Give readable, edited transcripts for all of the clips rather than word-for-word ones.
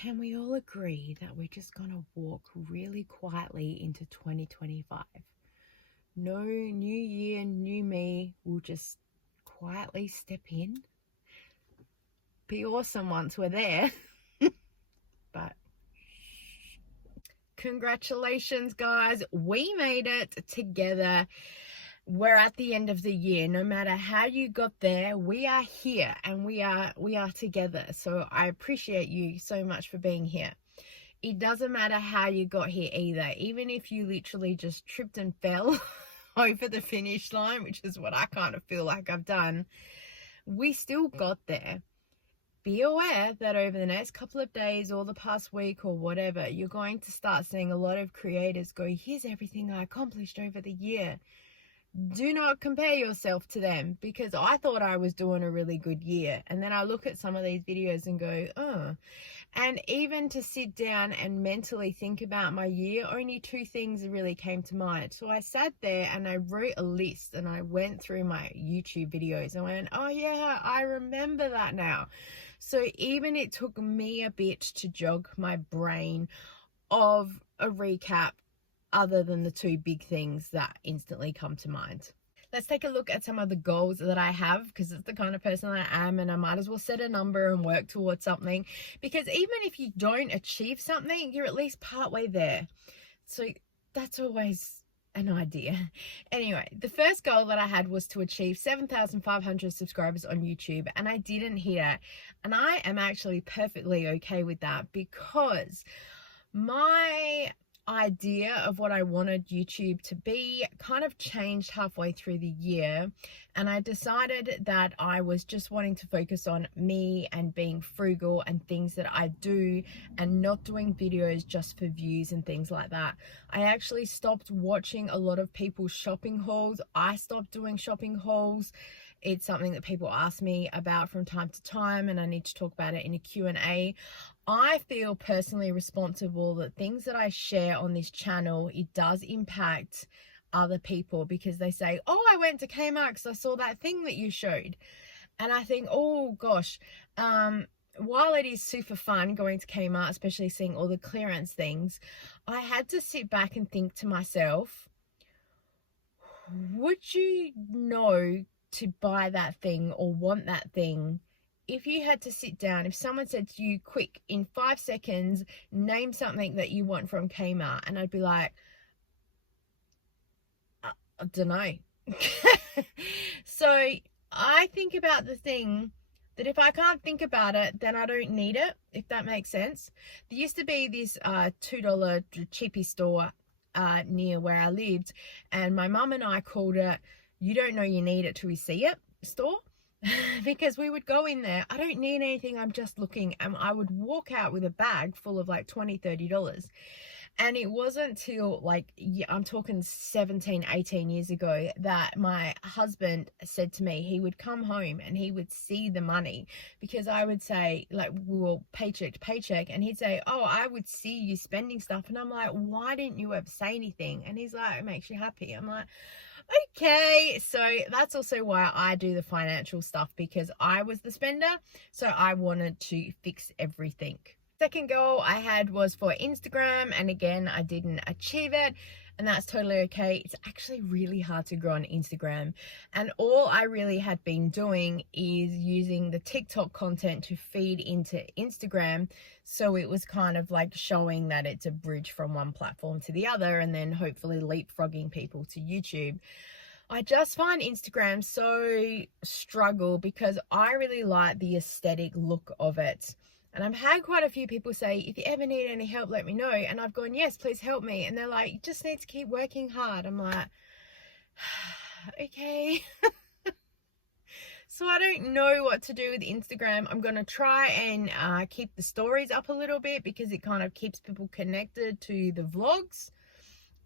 can we all agree that we're just going to walk really quietly into 2025? No new year, new me. We'll just quietly step in. Be awesome once we're there. But congratulations, guys. We made it together. We're at the end of the year. No matter how you got there, we are here and we are together. So I appreciate you so much for being here. It doesn't matter how you got here either. Even if you literally just tripped and fell over the finish line, which is what I kind of feel like I've done, we still got there. Be aware that over the next couple of days or the past week or whatever, you're going to start seeing a lot of creators go, here's everything I accomplished over the year. Do not compare yourself to them, because I thought I was doing a really good year. And then I look at some of these videos and go, oh. And even to sit down and mentally think about my year, only two things really came to mind. So I sat there and I wrote a list and I went through my YouTube videos and went, oh yeah, I remember that now. So even it took me a bit to jog my brain of a recap other than the two big things that instantly come to mind. Let's take a look at some of the goals that I have, because it's the kind of person I am, and I might as well set a number and work towards something, because even if you don't achieve something, you're at least partway there. So that's always an idea. Anyway, the first goal that I had was to achieve 7,500 subscribers on YouTube, and I didn't hit it. And I am actually perfectly okay with that, because my idea of what I wanted YouTube to be kind of changed halfway through the year, and I decided that I was just wanting to focus on me and being frugal and things that I do, and not doing videos just for views and things like that. I actually stopped watching a lot of people's shopping hauls. I stopped doing shopping hauls. It's something that people ask me about from time to time, and I need to talk about it in a Q&A. I feel personally responsible that things that I share on this channel, it does impact other people, because they say, oh, I went to Kmart because I saw that thing that you showed. And I think, oh gosh, while it is super fun going to Kmart, especially seeing all the clearance things, I had to sit back and think to myself, would you know to buy that thing or want that thing if you had to sit down, if someone said to you, quick, in 5 seconds, name something that you want from Kmart? And I'd be like, I don't know. So I think about the thing that if I can't think about it, then I don't need it, if that makes sense. There used to be this $2 cheapy store near where I lived, and my mum and I called it, you don't know you need it till you see it store. Because we would go in there, I don't need anything, I'm just looking, and I would walk out with a bag full of like $20-30. And it wasn't till like, I'm talking 17, 18 years ago, that my husband said to me, he would come home and he would see the money, because I would say, like, we were paycheck to paycheck, and he'd say, oh, I would see you spending stuff. And I'm like, why didn't you ever say anything? And he's like, it makes you happy. I'm like, okay. So that's also why I do the financial stuff, because I was the spender, so I wanted to fix everything. Second goal I had was for Instagram, and again, I didn't achieve it, and that's totally okay. It's actually really hard to grow on Instagram, and all I really had been doing is using the TikTok content to feed into Instagram, so it was kind of like showing that it's a bridge from one platform to the other, and then hopefully leapfrogging people to YouTube. I just find Instagram so struggle, because I really like the aesthetic look of it. And I've had quite a few people say, if you ever need any help, let me know. And I've gone, yes, please help me. And they're like, you just need to keep working hard. I'm like, okay. So I don't know what to do with Instagram. I'm going to try and keep the stories up a little bit, because it kind of keeps people connected to the vlogs.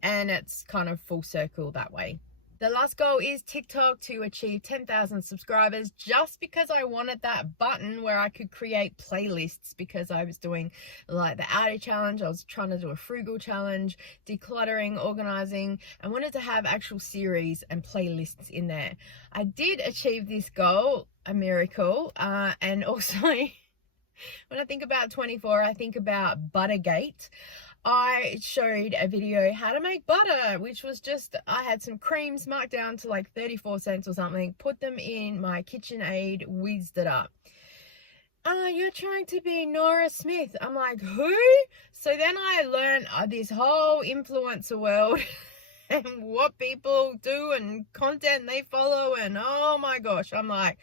And it's kind of full circle that way. The last goal is TikTok, to achieve 10,000 subscribers, just because I wanted that button where I could create playlists, because I was doing like the Audi challenge, I was trying to do a frugal challenge, decluttering, organizing. I wanted to have actual series and playlists in there. I did achieve this goal, a miracle, and also When I think about 24, I think about Buttergate. I showed a video how to make butter, which was just, I had some creams marked down to like 34 cents or something, put them in my KitchenAid, whizzed it up. You're trying to be Nora Smith. I'm like, who? So then I learned this whole influencer world and what people do and content they follow, and oh my gosh, I'm like,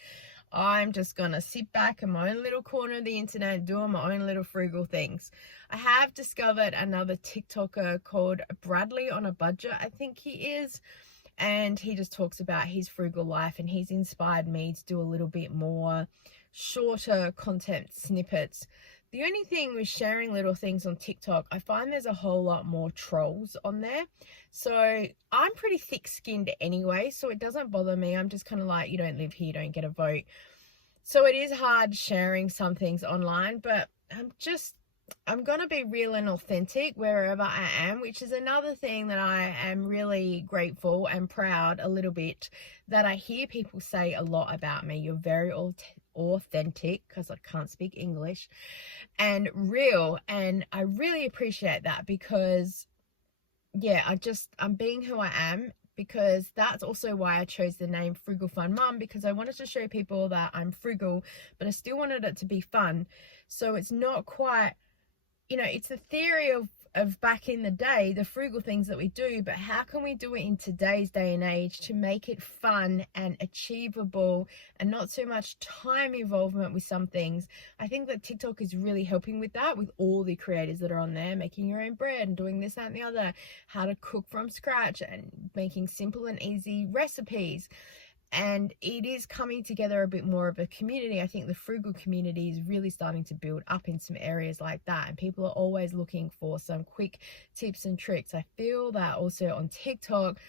I'm just gonna sit back in my own little corner of the internet doing my own little frugal things. I have discovered another TikToker called Bradley on a Budget, I think he is, and he just talks about his frugal life, and he's inspired me to do a little bit more shorter content snippets. The only thing with sharing little things on TikTok, I find there's a whole lot more trolls on there. So I'm pretty thick-skinned anyway, so it doesn't bother me. I'm just kind of like, you don't live here, you don't get a vote. So it is hard sharing some things online, but I'm going to be real and authentic wherever I am, which is another thing that I am really grateful and proud a little bit that I hear people say a lot about me. You're very authentic, because I can't speak English, and real, and I really appreciate that, because yeah, I'm being who I am, because that's also why I chose the name Frugal Fun Mum, because I wanted to show people that I'm frugal, but I still wanted it to be fun. So it's not quite, it's the theory of back in the day, the frugal things that we do, but how can we do it in today's day and age to make it fun and achievable and not so much time involvement with some things? I think that TikTok is really helping with that, with all the creators that are on there, making your own bread and doing this, that, and the other, how to cook from scratch and making simple and easy recipes. And it is coming together a bit more of a community. I think the frugal community is really starting to build up in some areas like that, and people are always looking for some quick tips and tricks. I feel that also on TikTok,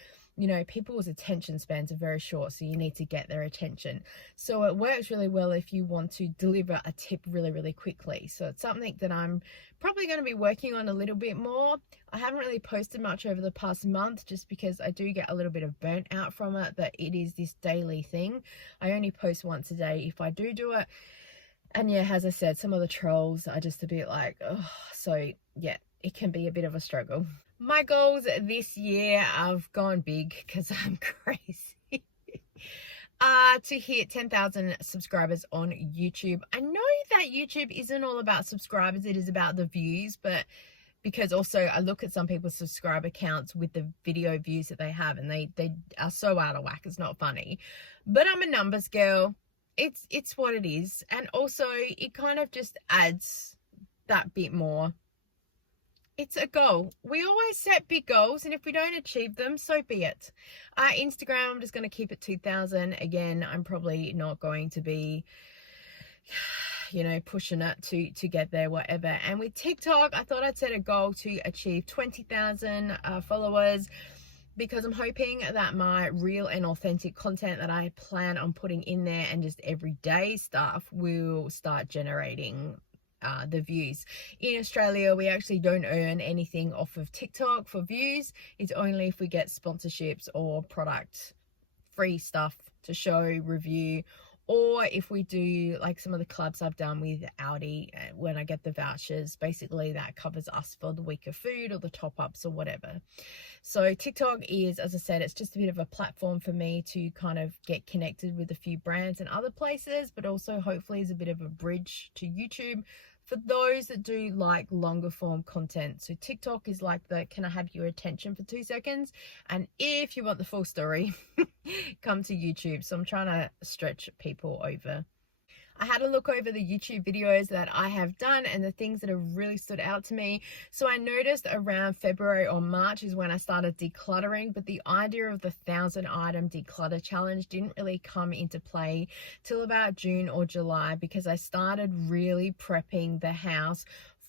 people's attention spans are very short, so you need to get their attention. So it works really well if you want to deliver a tip really, really quickly. So it's something that I'm probably going to be working on a little bit more. I haven't really posted much over the past month, just because I do get a little bit of burnt out from it, that it is this daily thing. I only post once a day if I do it. And yeah, as I said, some of the trolls are just a bit like, oh, so yeah, it can be a bit of a struggle. My goals this year, have gone big because I'm crazy, to hit 10,000 subscribers on YouTube. I know that YouTube isn't all about subscribers, it is about the views, but because also I look at some people's subscriber counts with the video views that they have, and they are so out of whack, it's not funny. But I'm a numbers girl. It's what it is. And also it kind of just adds that bit more. It's a goal. We always set big goals, and if we don't achieve them, so be it. Instagram, I'm just going to keep it 2,000. Again, I'm probably not going to be, pushing it to get there, whatever. And with TikTok, I thought I'd set a goal to achieve 20,000 followers, because I'm hoping that my real and authentic content that I plan on putting in there, and just everyday stuff, will start generating the views. In Australia, we actually don't earn anything off of TikTok for views. It's only if we get sponsorships or product free stuff to show, review, or if we do like some of the clubs I've done with Audi, when I get the vouchers, basically that covers us for the week of food or the top ups or whatever. So TikTok is, as I said, it's just a bit of a platform for me to kind of get connected with a few brands and other places, but also hopefully is a bit of a bridge to YouTube for those that do like longer form content. So TikTok is like the, can I have your attention for 2 seconds? And if you want the full story, come to YouTube. So I'm trying to stretch people over. I had a look over the YouTube videos that I have done and the things that have really stood out to me. So I noticed around February or March is when I started decluttering, but the idea of the 1,000 item declutter challenge didn't really come into play till about June or July, because I started really prepping the house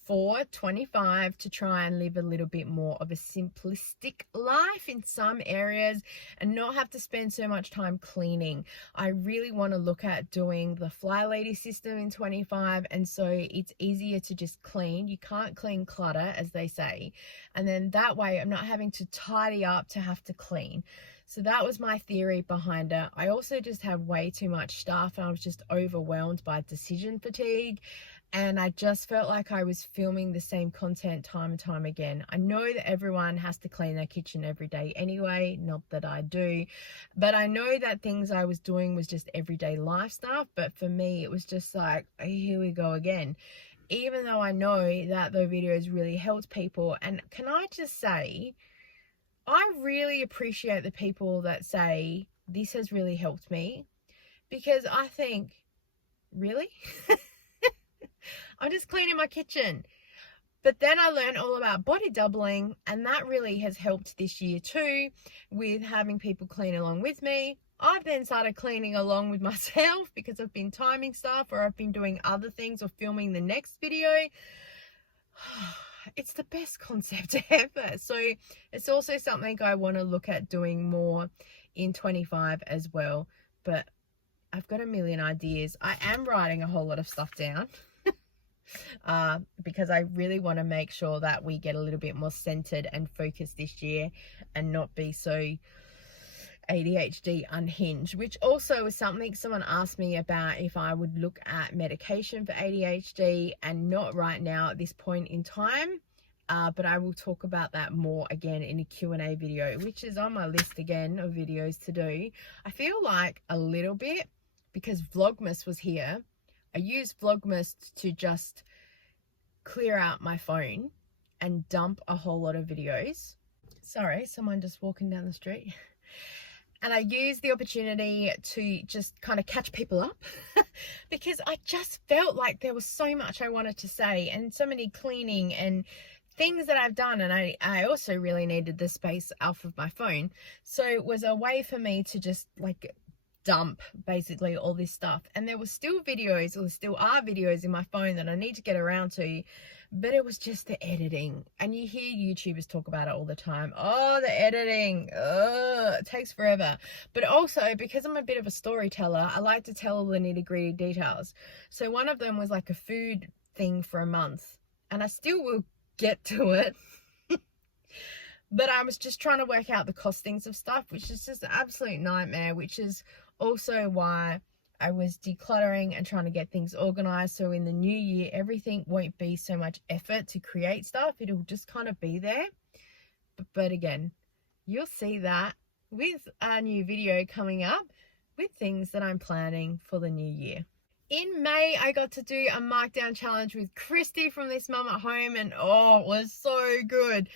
for 25 to try and live a little bit more of a simplistic life in some areas and not have to spend so much time cleaning. I really want to look at doing the fly lady system in 25, and so it's easier to just clean. You can't clean clutter, as they say, and then that way I'm not having to tidy up to have to clean. So that was my theory behind it. I also just have way too much stuff, and I was just overwhelmed by decision fatigue. And I just felt like I was filming the same content time and time again. I know that everyone has to clean their kitchen every day anyway, not that I do, but I know that things I was doing was just everyday life stuff. But for me, it was just like, here we go again. Even though I know that the videos really helped people. And can I just say, I really appreciate the people that say, this has really helped me, because I think, really? I'm just cleaning my kitchen. But then I learned all about body doubling, and that really has helped this year too, with having people clean along with me. I've then started cleaning along with myself because I've been timing stuff, or I've been doing other things, or filming the next video. It's the best concept ever. So it's also something I want to look at doing more in 25 as well. But I've got a million ideas. I am writing a whole lot of stuff down. Because I really want to make sure that we get a little bit more centered and focused this year, and not be so ADHD unhinged, which also was something someone asked me about, if I would look at medication for ADHD, and not right now at this point in time. But I will talk about that more again in a Q&A video, which is on my list again of videos to do. I feel like a little bit, because Vlogmas was here, I used Vlogmas to just clear out my phone and dump a whole lot of videos. Sorry, someone just walking down the street. And I used the opportunity to just kind of catch people up because I just felt like there was so much I wanted to say, and so many cleaning and things that I've done. And I also really needed the space off of my phone. So it was a way for me to just like dump basically all this stuff. And there were still videos, or there still are videos in my phone that I need to get around to, but it was just the editing. And you hear YouTubers talk about it all the time. Oh, the editing, it takes forever. But also, because I'm a bit of a storyteller, I like to tell all the nitty-gritty details. So one of them was like a food thing for a month, and I still will get to it. But I was just trying to work out the costings of stuff, which is just an absolute nightmare, which is also why I was decluttering and trying to get things organized. So in the new year, everything won't be so much effort to create stuff. It'll just kind of be there. But again, you'll see that with a new video coming up with things that I'm planning for the new year. In May, I got to do a Markdown challenge with Christy from This Mum at Home, and oh, it was so good.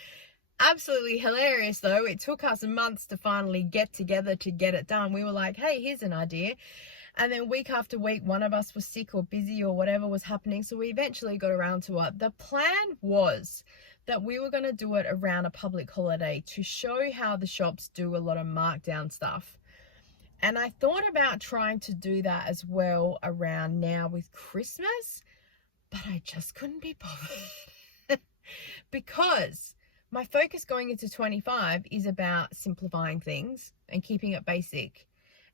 Absolutely hilarious though. It took us months to finally get together to get it done. We were like, hey, here's an idea. And then week after week, one of us was sick or busy or whatever was happening. So we eventually got around to it. The plan was that we were going to do it around a public holiday to show how the shops do a lot of markdown stuff. And I thought about trying to do that as well around now with Christmas, but I just couldn't be bothered because my focus going into 25 is about simplifying things and keeping it basic.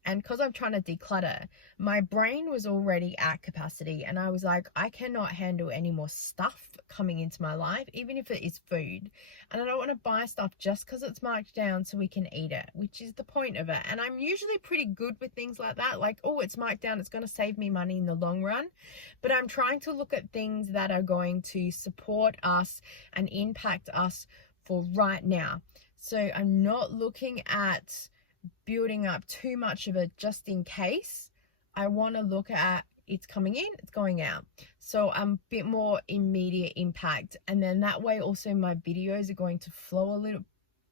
And because I'm trying to declutter, my brain was already at capacity, and I was like, I cannot handle any more stuff coming into my life, even if it is food. And I don't want to buy stuff just because it's marked down so we can eat it, which is the point of it. And I'm usually pretty good with things like that, like, oh, it's marked down, it's going to save me money in the long run. But I'm trying to look at things that are going to support us and impact us for right now. So I'm not looking at building up too much of it just in case. I want to look at it's coming in, it's going out. So I'm a bit more immediate impact. And then that way also my videos are going to flow a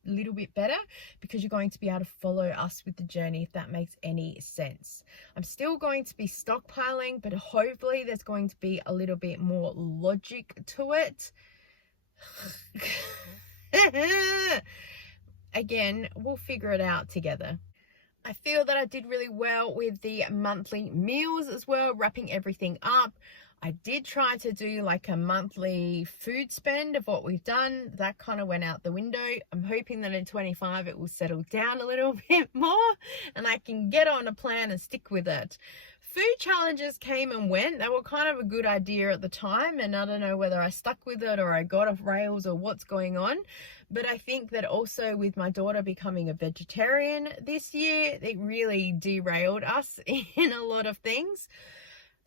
little bit better, because you're going to be able to follow us with the journey, if that makes any sense. I'm still going to be stockpiling, but hopefully there's going to be a little bit more logic to it. Again, we'll figure it out together. I feel that I did really well with the monthly meals as well, wrapping everything up. I did try to do like a monthly food spend of what we've done. That kind of went out the window. I'm hoping that in 25 it will settle down a little bit more and I can get on a plan and stick with it. Food challenges came and went. They were kind of a good idea at the time, and I don't know whether I stuck with it or I got off rails or what's going on. But I think that also with my daughter becoming a vegetarian this year, it really derailed us in a lot of things.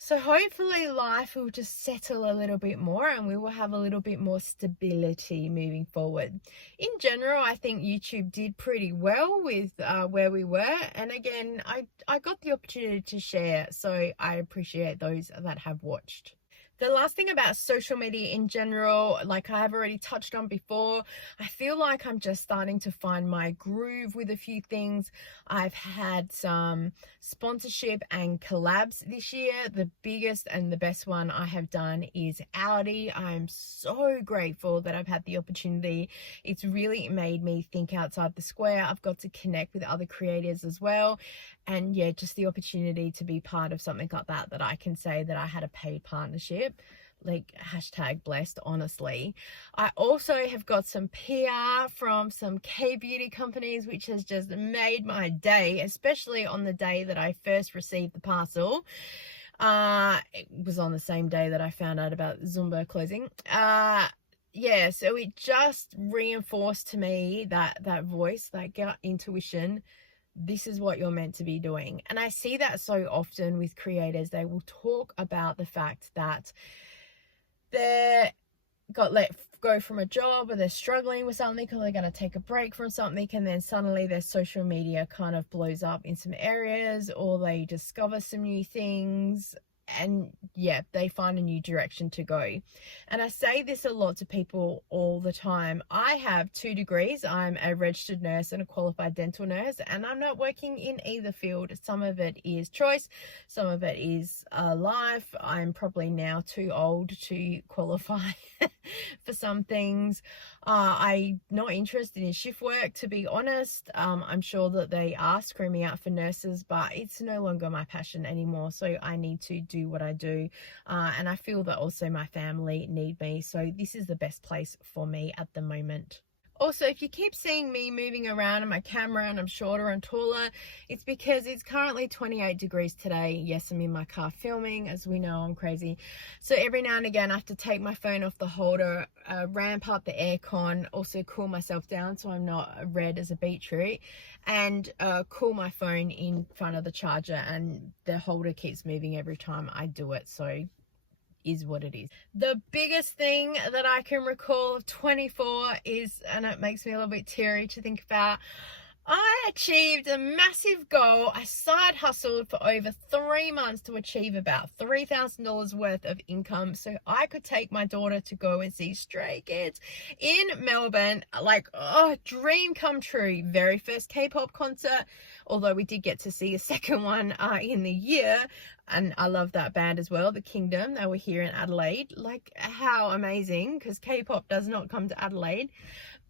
So hopefully life will just settle a little bit more and we will have a little bit more stability moving forward. In general, I think YouTube did pretty well with where we were. And again, I got the opportunity to share, so I appreciate those that have watched. The last thing about social media in general, like I have already touched on before, I feel like I'm just starting to find my groove with a few things. I've had some sponsorship and collabs this year. The biggest and the best one I have done is Audi. I'm so grateful that I've had the opportunity. It's really made me think outside the square. I've got to connect with other creators as well. And yeah, just the opportunity to be part of something like that I can say that I had a paid partnership, like #blessed, honestly. I also have got some PR from some K-beauty companies, which has just made my day, especially on the day that I first received the parcel. It was on the same day that I found out about Zumba closing. Yeah, so it just reinforced to me that voice, that gut intuition. This is what you're meant to be doing. And I see that so often with creators. They will talk about the fact that they got let go from a job, or they're struggling with something, or they're going to take a break from something, and then suddenly their social media kind of blows up in some areas, or they discover some new things, and yeah, they find a new direction to go. And I say this a lot to people all the time. I have 2 degrees. I'm a registered nurse and a qualified dental nurse, and I'm not working in either field. Some of it is choice, some of it is life. I'm probably now too old to qualify for some things. I'm not interested in shift work, to be honest. I'm sure that they are screaming out for nurses, but it's no longer my passion anymore. So I need to do what I do. And I feel that also my family need me. So this is the best place for me at the moment. Also, if you keep seeing me moving around on my camera and I'm shorter and taller, it's because it's currently 28 degrees today. Yes, I'm in my car filming. As we know, I'm crazy. So every now and again, I have to take my phone off the holder, ramp up the aircon, also cool myself down so I'm not red as a beetroot, and cool my phone in front of the charger, and the holder keeps moving every time I do it. So is what it is. The biggest thing that I can recall of 24 is, and it makes me a little bit teary to think about, I achieved a massive goal. I side hustled for over 3 months to achieve about $3,000 worth of income so I could take my daughter to go and see Stray Kids in Melbourne. Like, oh, dream come true. Very first K-pop concert, although we did get to see a second one in the year. And I love that band as well, The Kingdom. They were here in Adelaide. Like, how amazing, because K-pop does not come to Adelaide.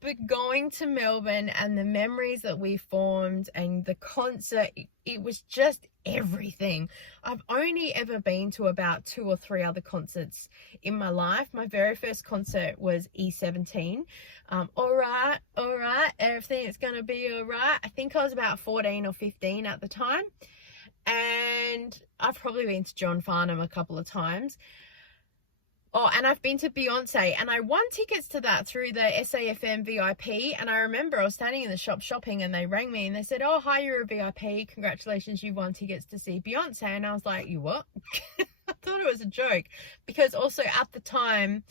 But going to Melbourne and the memories that we formed and the concert, it was just everything. I've only ever been to about 2 or 3 other concerts in my life. My very first concert was E17. All right, everything is going to be all right. I think I was about 14 or 15 at the time. And I've probably been to John Farnham a couple of times. Oh, and I've been to Beyonce, and I won tickets to that through the SAFM VIP. And I remember I was standing in the shop shopping, and they rang me and they said, "Oh, hi, you're a VIP. Congratulations, you won tickets to see Beyonce." And I was like, "You what?" I thought it was a joke, because also at the time,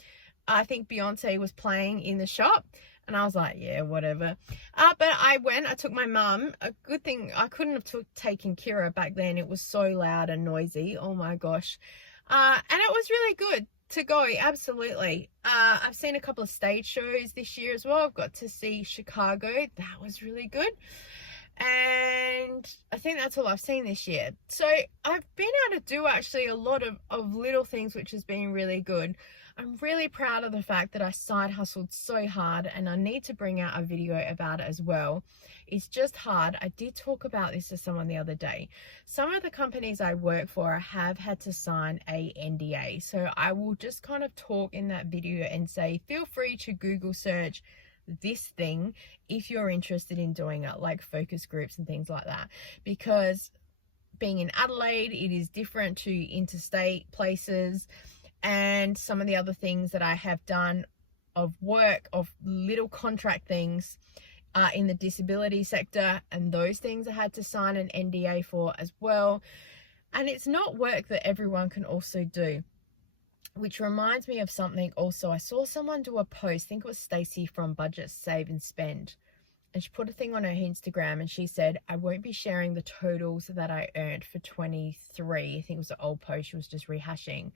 I think Beyonce was playing in the shop. And I was like, yeah, whatever. But I went, I took my mum. A good thing, I couldn't have taken Kira back then. It was so loud and noisy. Oh my gosh. And it was really good to go, absolutely. I've seen a couple of stage shows this year as well. I've got to see Chicago. That was really good. And I think that's all I've seen this year. So I've been able to do actually a lot of little things, which has been really good. I'm really proud of the fact that I side hustled so hard, and I need to bring out a video about it as well. It's just hard. I did talk about this to someone the other day. Some of the companies I work for have had to sign a NDA. So I will just kind of talk in that video and say, feel free to Google search this thing if you're interested in doing it, like focus groups and things like that. Because being in Adelaide, it is different to interstate places. And some of the other things that I have done of work, of little contract things in the disability sector, and those things I had to sign an NDA for as well. And it's not work that everyone can also do. Which reminds me of something also. I saw someone do a post, I think it was Stacey from Budget Save and Spend. And she put a thing on her Instagram and she said, I won't be sharing the totals that I earned for 23. I think it was an old post she was just rehashing.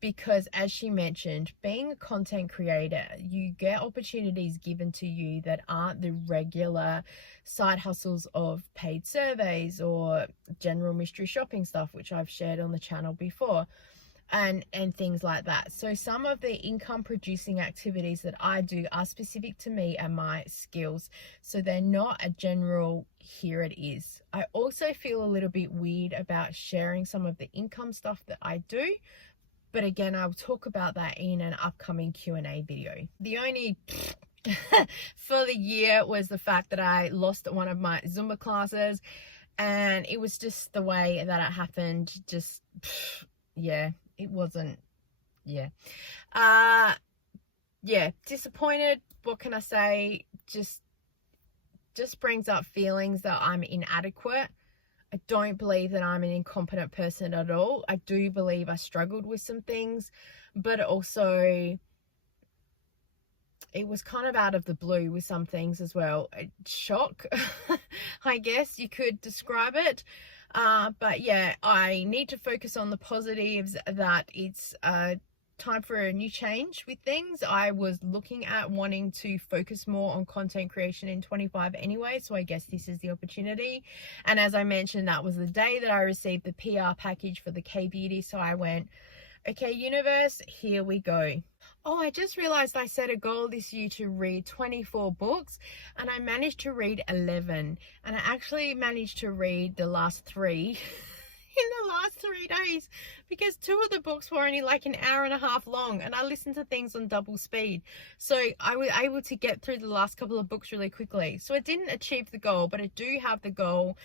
Because as she mentioned, being a content creator, you get opportunities given to you that aren't the regular side hustles of paid surveys or general mystery shopping stuff, which I've shared on the channel before. And things like that. So some of the income producing activities that I do are specific to me and my skills. So they're not a general, here it is. I also feel a little bit weird about sharing some of the income stuff that I do. But again, I'll talk about that in an upcoming Q&A video. The only for the year was the fact that I lost one of my Zumba classes. And it was just the way that it happened. Just, yeah. It wasn't, yeah, disappointed. What can I say? Just brings up feelings that I'm inadequate. I don't believe that I'm an incompetent person at all. I do believe I struggled with some things, but also it was kind of out of the blue with some things as well. Shock, I guess you could describe it. But yeah, I need to focus on the positives, that it's time for a new change with things. I was looking at wanting to focus more on content creation in 25 anyway, so I guess this is the opportunity. And as I mentioned, that was the day that I received the PR package for the K-Beauty, so I went, okay, universe, here we go. Oh, I just realized I set a goal this year to read 24 books and I managed to read 11. And I actually managed to read the last 3 in the last 3 days because 2 of the books were only like an hour and a half long and I listened to things on double speed. So I was able to get through the last couple of books really quickly. So I didn't achieve the goal, but I do have the goal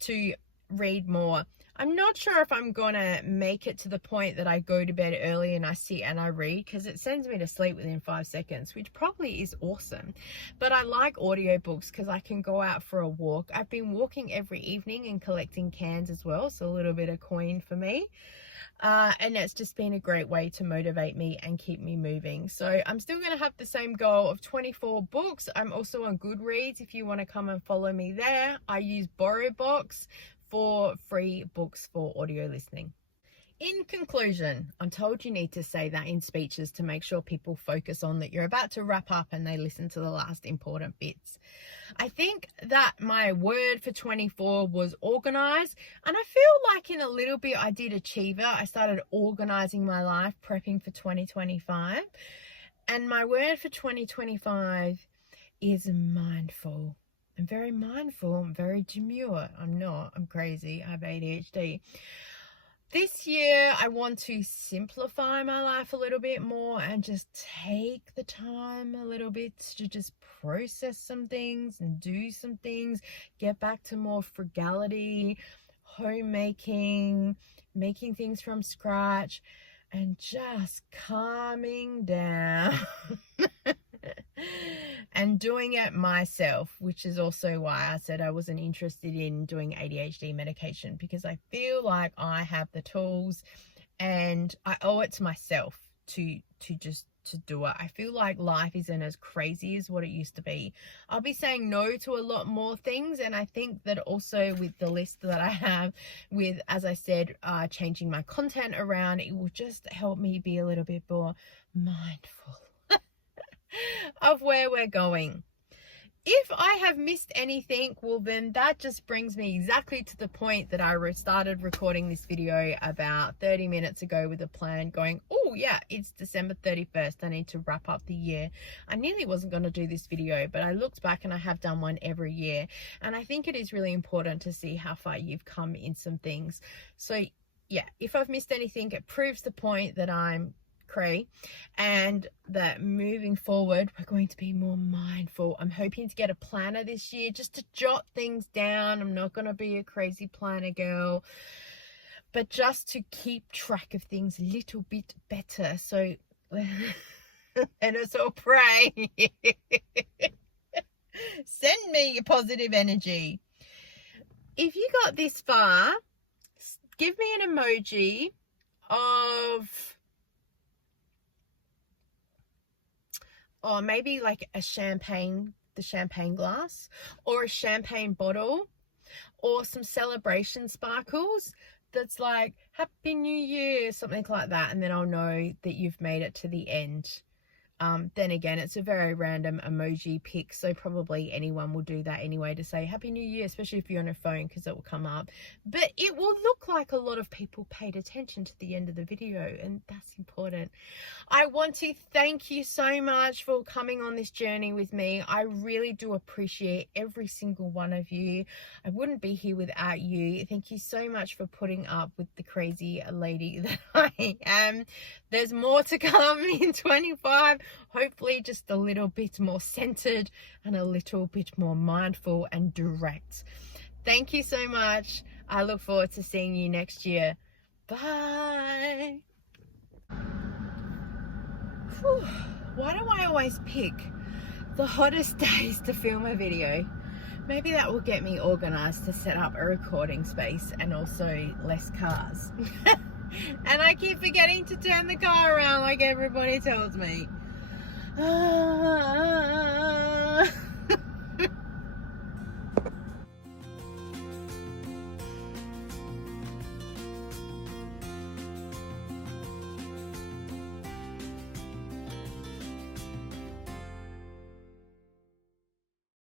to read more. I'm not sure if I'm gonna make it to the point that I go to bed early and I sit and I read, because it sends me to sleep within 5 seconds, which probably is awesome. But I like audiobooks because I can go out for a walk. I've been walking every evening and collecting cans as well, so a little bit of coin for me. And it's just been a great way to motivate me and keep me moving. So I'm still going to have the same goal of 24 books. I'm also on Goodreads if you want to come and follow me there. I use BorrowBox for free books for audio listening. In conclusion, I'm told you need to say that in speeches to make sure people focus on that you're about to wrap up and they listen to the last important bits. I think that my word for 24 was organize, and I feel like in a little bit I did achieve it. I started organizing my life, prepping for 2025, and my word for 2025 is mindful. I'm very mindful. I'm very demure. I'm not. I'm crazy. I have ADHD. This year, I want to simplify my life a little bit more and just take the time a little bit to just process some things and do some things, get back to more frugality, homemaking, making things from scratch, and just calming down. And doing it myself, which is also why I said I wasn't interested in doing ADHD medication, because I feel like I have the tools and I owe it to myself to do it. I feel like life isn't as crazy as what it used to be. I'll be saying no to a lot more things, and I think that also with the list that I have with, as I said, changing my content around, it will just help me be a little bit more mindful of where we're going. If I have missed anything, well then that just brings me exactly to the point that I started recording this video about 30 minutes ago with a plan going, oh yeah, it's December 31st. I need to wrap up the year. I nearly wasn't going to do this video, but I looked back and I have done one every year. And I think it is really important to see how far you've come in some things. So yeah, if I've missed anything, it proves the point that I'm cray, and that moving forward we're going to be more mindful. I'm hoping to get a planner this year just to jot things down. I'm not going to be a crazy planner girl, but just to keep track of things a little bit better. So let us all pray. Send me your positive energy. If you got this far, give me an emoji of, or maybe like the champagne glass, or a champagne bottle, or some celebration sparkles that's like Happy New Year, something like that, and then I'll know that you've made it to the end. Then again, it's a very random emoji pic, so probably anyone will do that anyway to say Happy New Year, especially if you're on a phone, because it will come up. But it will look like a lot of people paid attention to the end of the video, and that's important. I want to thank you so much for coming on this journey with me. I really do appreciate every single one of you. I wouldn't be here without you. Thank you so much for putting up with the crazy lady that I am. There's more to come in 25. Hopefully just a little bit more centered and a little bit more mindful and direct. Thank you so much. I look forward to seeing you next year. Bye. Whew. Why do I always pick the hottest days to film a video? Maybe that will get me organized to set up a recording space and also less cars. And I keep forgetting to turn the car around like everybody tells me.